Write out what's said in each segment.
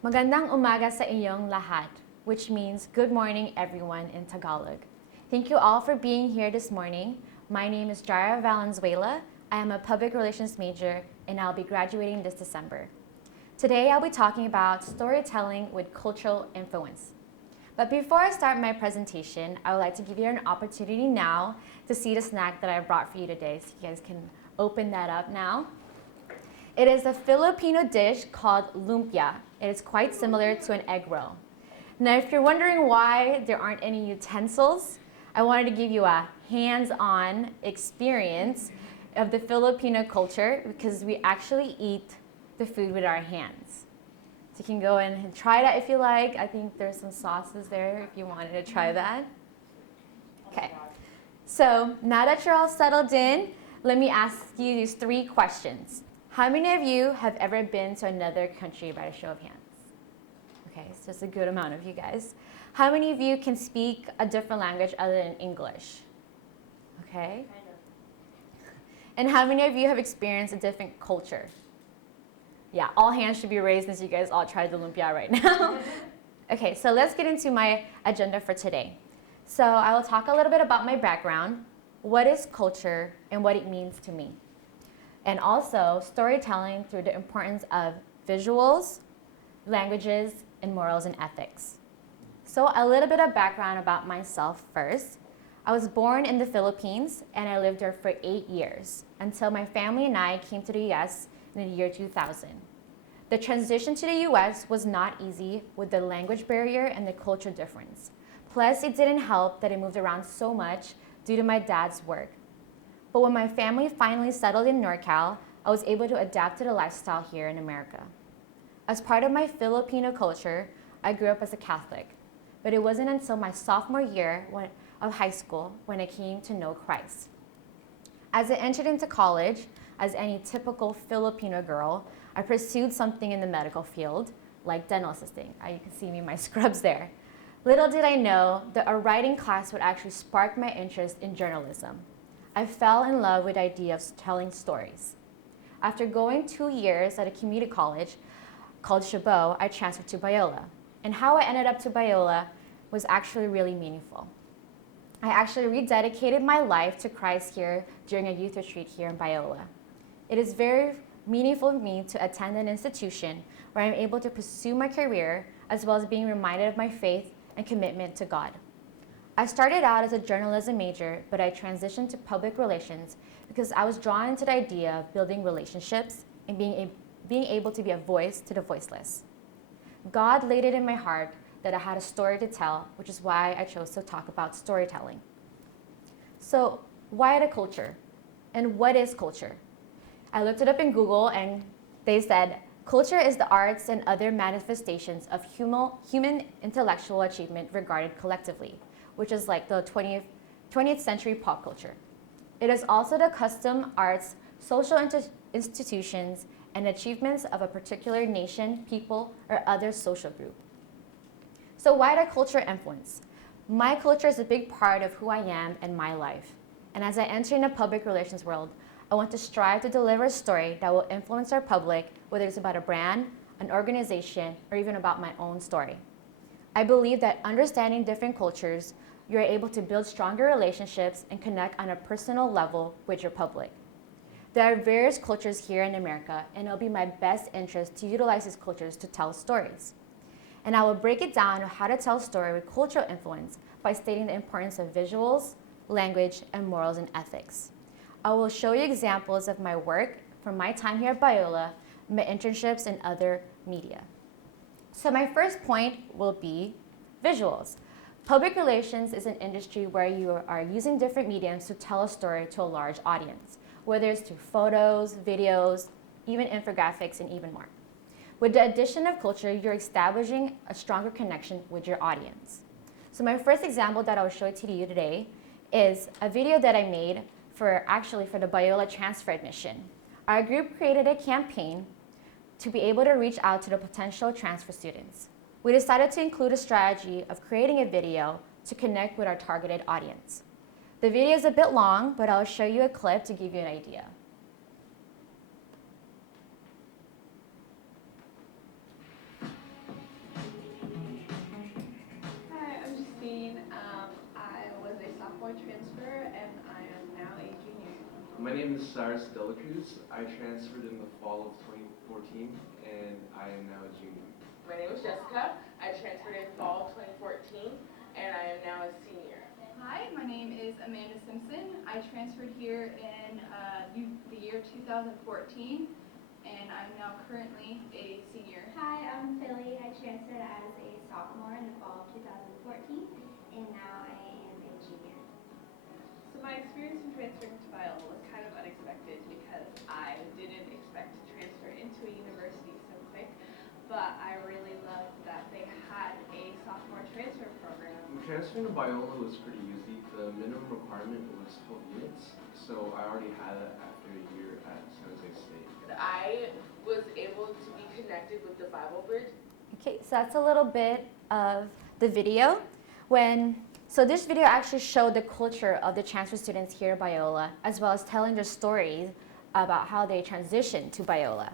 Magandang umaga sa inyong lahat, which means good morning everyone in Tagalog. Thank you all for being here this morning. My name is Jyra Valenzuela. I am a public relations major and I'll be graduating this December. Today I'll be talking about storytelling with cultural influence. But before I start my presentation, I would like to give you an opportunity now to see the snack that I brought for you today, so you guys can open that up now. It is a Filipino dish called lumpia. It is quite similar to an egg roll. Now, if you're wondering why there aren't any utensils, I wanted to give you a hands-on experience of the Filipino culture because we actually eat the food with our hands. So you can go in and try that if you like. I think there's some sauces there if you wanted to try that. Okay, so now that you're all settled in, let me ask you these 3 questions. How many of you have ever been to another country by a show of hands? Okay, so it's a good amount of you guys. How many of you can speak a different language other than English? Okay. And how many of you have experienced a different culture? Yeah, all hands should be raised since you guys all tried the lumpia right now. Okay, so let's get into my agenda for today. So I will talk a little bit about my background, what is culture, and what it means to me. And also storytelling through the importance of visuals, languages, and morals and ethics. So a little bit of background about myself first. I was born in the Philippines and I lived there for 8 years until my family and I came to the US in the year 2000. The transition to the US was not easy with the language barrier and the culture difference. Plus, it didn't help that I moved around so much due to my dad's work. But when my family finally settled in NorCal, I was able to adapt to the lifestyle here in America. As part of my Filipino culture, I grew up as a Catholic, but it wasn't until my sophomore year of high school when I came to know Christ. As I entered into college, as any typical Filipino girl, I pursued something in the medical field, like dental assisting. You can see me in my scrubs there. Little did I know that a writing class would actually spark my interest in journalism. I fell in love with the idea of telling stories. After going 2 years at a community college called Chabot, I transferred to Biola. And how I ended up to Biola was actually really meaningful. I actually rededicated my life to Christ here during a youth retreat here in Biola. It is very meaningful for me to attend an institution where I'm able to pursue my career as well as being reminded of my faith and commitment to God. I started out as a journalism major, but I transitioned to public relations because I was drawn into the idea of building relationships and being able to be a voice to the voiceless. God laid it in my heart that I had a story to tell, which is why I chose to talk about storytelling. So, why the culture? And what is culture? I looked it up in Google and they said, culture is the arts and other manifestations of human intellectual achievement regarded collectively, which is like the 20th century pop culture. It is also the custom, arts, social institutions, and achievements of a particular nation, people, or other social group. So why the culture influence? My culture is a big part of who I am and my life. And as I enter in the public relations world, I want to strive to deliver a story that will influence our public, whether it's about a brand, an organization, or even about my own story. I believe that understanding different cultures, you're able to build stronger relationships and connect on a personal level with your public. There are various cultures here in America, and it'll be my best interest to utilize these cultures to tell stories. And I will break it down on how to tell a story with cultural influence by stating the importance of visuals, language, and morals and ethics. I will show you examples of my work from my time here at Biola, my internships, and other media. So my first point will be visuals. Public relations is an industry where you are using different mediums to tell a story to a large audience, whether it's through photos, videos, even infographics, and even more. With the addition of culture, you're establishing a stronger connection with your audience. So my first example that I'll show to you today is a video that I made for the Biola transfer admission. Our group created a campaign to be able to reach out to the potential transfer students. We decided to include a strategy of creating a video to connect with our targeted audience. The video is a bit long, but I'll show you a clip to give you an idea. My name is Cyrus Delacruz. I transferred in the fall of 2014, and I am now a junior. My name is Jessica. I transferred in fall of 2014, and I am now a senior. Hi, my name is Amanda Simpson. I transferred here in the year 2014, and I'm now currently a senior. Hi, I'm Philly. I transferred as a sophomore in the fall of 2014, and now I am a junior. So my experience in transferring to Biola was kind of unexpected because I didn't expect to transfer into a university so quick, but I really loved that they had a sophomore transfer program. Transferring to Biola was pretty easy. The minimum requirement was 12 units, so I already had it after a year at San Jose State. I was able to be connected with the Bible Bridge. Okay, so that's a little bit of the video. So this video actually showed the culture of the transfer students here at Biola, as well as telling their stories about how they transitioned to Biola.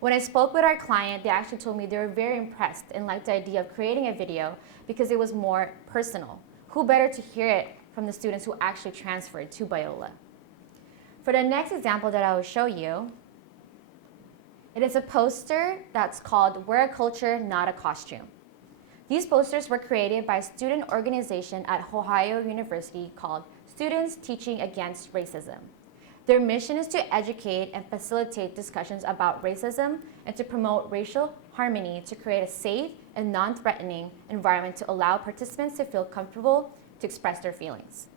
When I spoke with our client, they actually told me they were very impressed and liked the idea of creating a video because it was more personal. Who better to hear it from the students who actually transferred to Biola? For the next example that I will show you, it is a poster that's called Wear a Culture, Not a Costume. These posters were created by a student organization at Ohio University called Students Teaching Against Racism. Their mission is to educate and facilitate discussions about racism and to promote racial harmony to create a safe and non-threatening environment to allow participants to feel comfortable to express their feelings.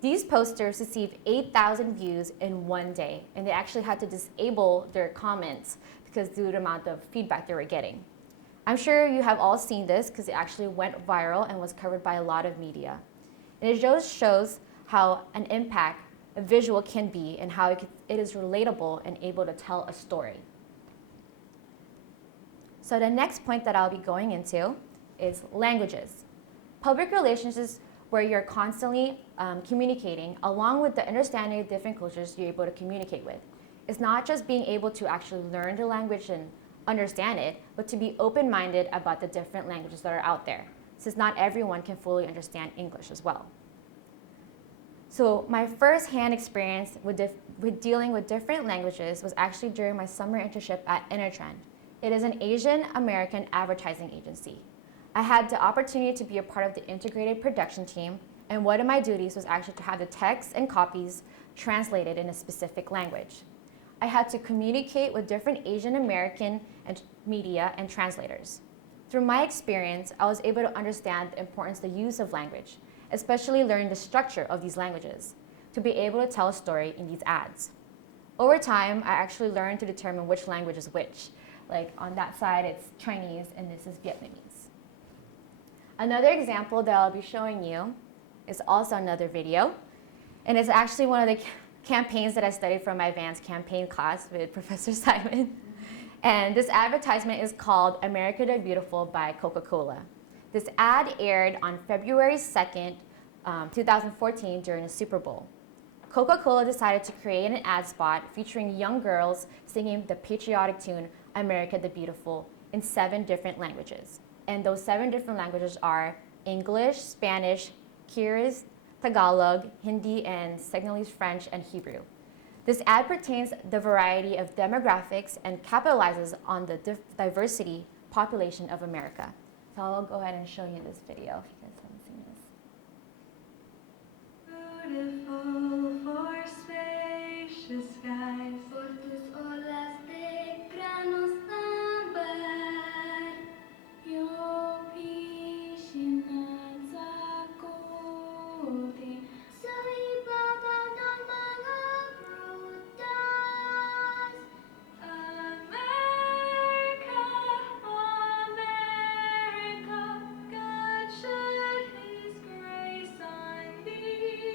These posters received 8,000 views in one day, and they actually had to disable their comments because due to the amount of feedback they were getting. I'm sure you have all seen this because it actually went viral and was covered by a lot of media. And it just shows how an impact a visual can be and how it is relatable and able to tell a story. So the next point that I'll be going into is languages. Public relations is where you're constantly communicating along with the understanding of different cultures you're able to communicate with. It's not just being able to actually learn the language and understand it, but to be open-minded about the different languages that are out there, since not everyone can fully understand English as well. So my first-hand experience with dealing with different languages was actually during my summer internship at Intertrend. It is an Asian American advertising agency. I had the opportunity to be a part of the integrated production team, and one of my duties was actually to have the text and copies translated in a specific language. I had to communicate with different Asian American and media and translators. Through my experience, I was able to understand the importance of the use of language, especially learn the structure of these languages, to be able to tell a story in these ads. Over time, I actually learned to determine which language is which. Like on that side, it's Chinese, and this is Vietnamese. Another example that I'll be showing you is also another video, and it's actually one of the campaigns that I studied from my advanced campaign class with Professor Simon. And this advertisement is called America the Beautiful by Coca-Cola. This ad aired on February 2nd, 2014 during the Super Bowl. Coca-Cola decided to create an ad spot featuring young girls singing the patriotic tune America the Beautiful in 7 different languages. And those 7 different languages are English, Spanish, Kyrgyz, Tagalog, Hindi, and Senegalese, French, and Hebrew. This ad pertains the variety of demographics and capitalizes on the diversity population of America. So I'll go ahead and show you this video if you guys haven't seen this. Beautiful for spacious skies, por tus olas de granos ámbar, yo piscinan sa kote, sa ibabaw ng mga prutas. America, America, God shed His grace on thee.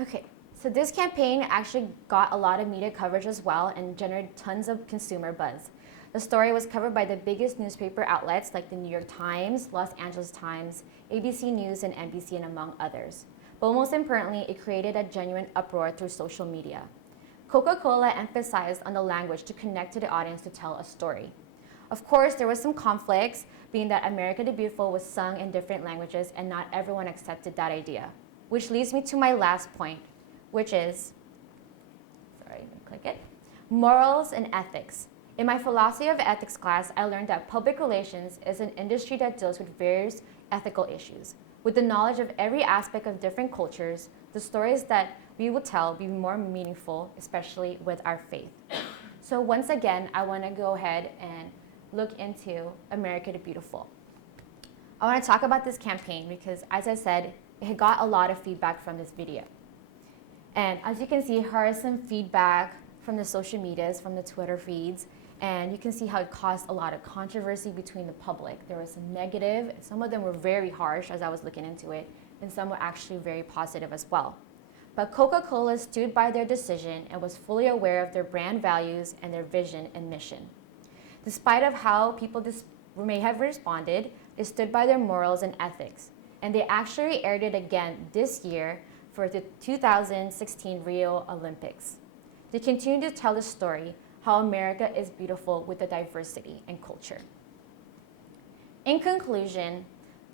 Okay, So this campaign actually got a lot of media coverage as well and generated tons of consumer buzz. The story was covered by the biggest newspaper outlets like the New York Times, Los Angeles Times, ABC News, and NBC, and among others. But most importantly, it created a genuine uproar through social media. Coca-Cola emphasized on the language to connect to the audience to tell a story. Of course, there was some conflicts, being that America the Beautiful was sung in different languages and not everyone accepted that idea. Which leads me to my last point, which is, sorry, let me click it, morals and ethics. In my philosophy of ethics class, I learned that public relations is an industry that deals with various ethical issues. With the knowledge of every aspect of different cultures, the stories that we will tell will be more meaningful, especially with our faith. So once again, I want to go ahead and look into America the Beautiful. I want to talk about this campaign because, as I said, it got a lot of feedback from this video. And as you can see, here is some feedback from the social medias, from the Twitter feeds, and you can see how it caused a lot of controversy between the public. There was some negative, some of them were very harsh as I was looking into it, and some were actually very positive as well. But Coca-Cola stood by their decision and was fully aware of their brand values and their vision and mission. Despite of how people may have responded, they stood by their morals and ethics. And they actually aired it again this year for the 2016 Rio Olympics. They continue to tell the story how America is beautiful with the diversity and culture. In conclusion,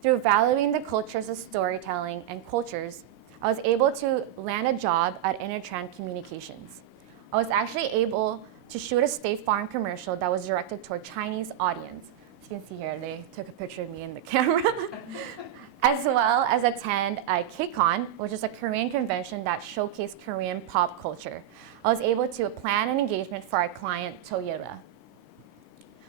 through valuing the cultures of storytelling and cultures, I was able to land a job at Intertrend Communications. I was actually able to shoot a State Farm commercial that was directed toward Chinese audience. As you can see here, they took a picture of me in the camera. As well as attend KCON, which is a Korean convention that showcased Korean pop culture. I was able to plan an engagement for our client, Jyra.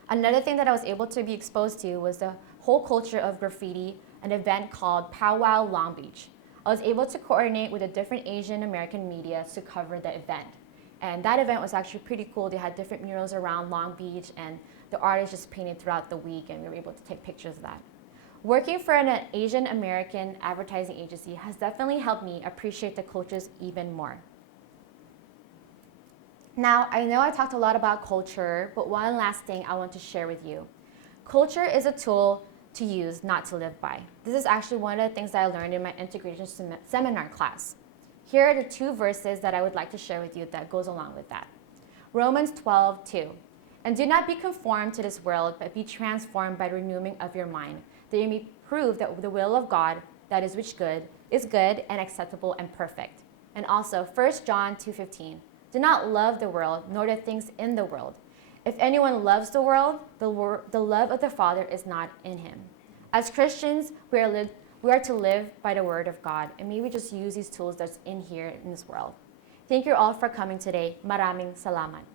Another thing that I was able to be exposed to was the whole culture of graffiti, an event called Powwow Long Beach. I was able to coordinate with the different Asian American media to cover the event. And that event was actually pretty cool. They had different murals around Long Beach, and the artists just painted throughout the week, and we were able to take pictures of that. Working for an Asian American advertising agency has definitely helped me appreciate the cultures even more. Now, I know I talked a lot about culture, but one last thing I want to share with you. Culture is a tool to use, not to live by. This is actually one of the things that I learned in my integration seminar class. Here are the two verses that I would like to share with you that goes along with that. Romans 12:2. And do not be conformed to this world, but be transformed by the renewing of your mind, that you may prove that the will of God, that is which good, is good and acceptable and perfect. And also 1 John 2:15. Do not love the world, nor the things in the world. If anyone loves the world, the love of the Father is not in him. As Christians, we are to live by the word of God, and maybe just use these tools that's in here in this world. Thank you all for coming today. Maraming salamat.